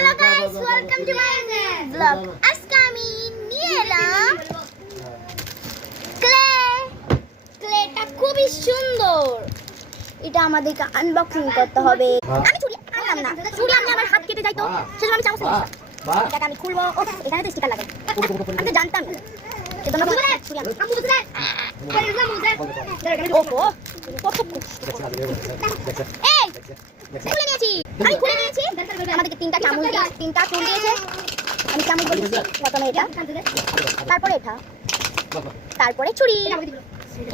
Hello guys, welcome to my blog. আজকে আমি নিয়ে এলাম ক্লেটা খুবই সুন্দর। এটা আমাদেরকে আনবক্সিং করতে হবে। আমি চুরি আনলাম না, চুরি আনলে আমার হাত কেটে যায়, তো সেজন্য আমি চামচ নিলাম। এটাকে আমি খুলবো। ও এখানে তো স্টিকার লাগে, আমি তো জানতাম না। সেজন্য আমি চুরি আনলাম। ওহো এই খুলে নিয়েছি, আমি খুলে নিয়েছি। আমাদেরকে তিনটা চামচ দিয়ে তিনটা চুল দিয়েছে। আমি চামচ বলেছি প্রথমে এটা, তারপরে এটা, তারপরে ছুরি।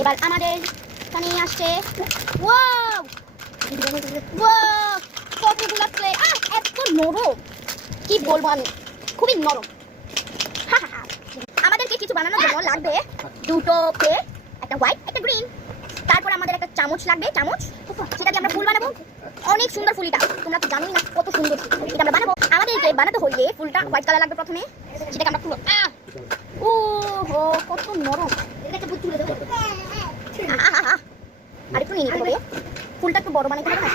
এবার আমাদের এখানে আসছে ওয়াও ওয়াও কতগুলো ক্লে। এত নরম, কি বলবো আমি, খুবই নরম। আমাদেরকে কিছু বানানোর জন্য লাগবে দুটো ক্লে, একটা হোয়াইট একটা গ্রিন। তারপর আমাদের একটা চামচ লাগবে, চামচ, সেটা দিয়ে আমরা ফুল বানাবো। অনেক সুন্দর ফুল এটা, তোমরা তো জানোই না কত সুন্দর ফুল এটা আমরা বানাবো। আমাদেরকে বানাতে হলে ফুলটা হোয়াইট কালার লাগবে প্রথমে, সেটাকে আমরা তুলো। ও হো কত নরম, আর একটু নিয়ে নিতে হবে। ফুলটা একটু বড় বানাতে হবে।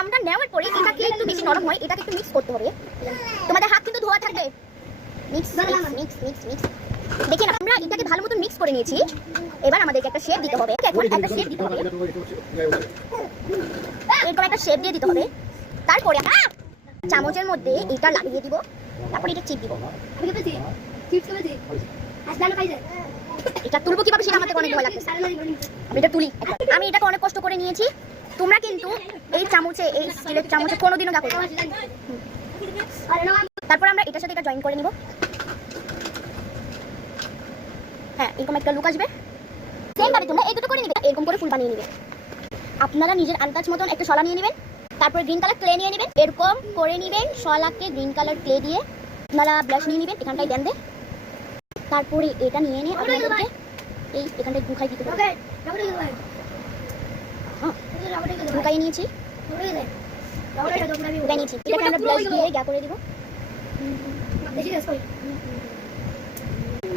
আমরা নেওয়ার পরে এটাকে একটু বেশি নরম হয়, এটাকে একটু মিক্স করতে হবে। তোমাদের হাত কিন্তু ধোয়া থাকবে। মিক্স মিক্স মিক্স মিক্স দেখেন, আমরা এটাকে ভালো মতো মিক্স করে নিয়েছি। এবার আমাদেরকে একটা শেপ দিতে হবে। এখন একটা শেপ দিতে হবে, এরকম একটা শেপ দিয়ে দিতে হবে। তারপরে চামচের মধ্যে এটা লাগিয়ে দিব, তারপরে এটা চিপ দিব। এটা তুলবো কিভাবে সেটা আমাদের অনেক ভয় লাগছে। আমি এটা তুলি, আমি এটাকে অনেক কষ্ট করে নিয়েছি। তোমরা কিন্তু এই চামচে, এই স্টিলের চামচে কোনোদিনও গাকো। তারপর আমরা এটার সাথে এটা জয়েন করে নিব। হ্যাঁ, এরকম একটা লুক আসবে। সেম ভাবে তোমরা এই দুটো করে নিবে, এরকম করে ফুল বানিয়ে নিবে। আপনারা নিজের আন্দাজ মতন একটা শলা নিয়ে নেবেন, তারপরে গ্রিন কালার ক্লে নিয়ে নেবেন। এরকম করে নেবেন শলাকে গ্রিন কালার ক্লে দিয়ে। আপনারা ব্রাশ নিয়ে নেবেন, এখানটায় দেন দে। তারপরে এটা নিয়ে নিয়ে আপনাদেরকে এই এখানটায় ঢুকাই দিতে হবে। ঢুকাই নিয়েছি, ঢুকাই নিয়েছি। এটাকে আমরা ব্রাশ দিয়ে গ্যা করে দিব।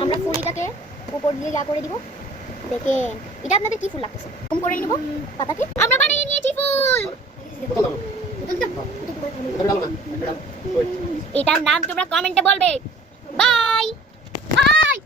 আমরা ফুলটাকে উপর দিয়ে গ্যা করে দিব। দেখেন এটা আপনাদের কি ফুল লাগতেছে, কম করে নিব পাতাকে। আমরা বানিয়ে নিয়েছি ফুল। এটার নাম তোমরা কমেন্টে বলবে। Bye bye.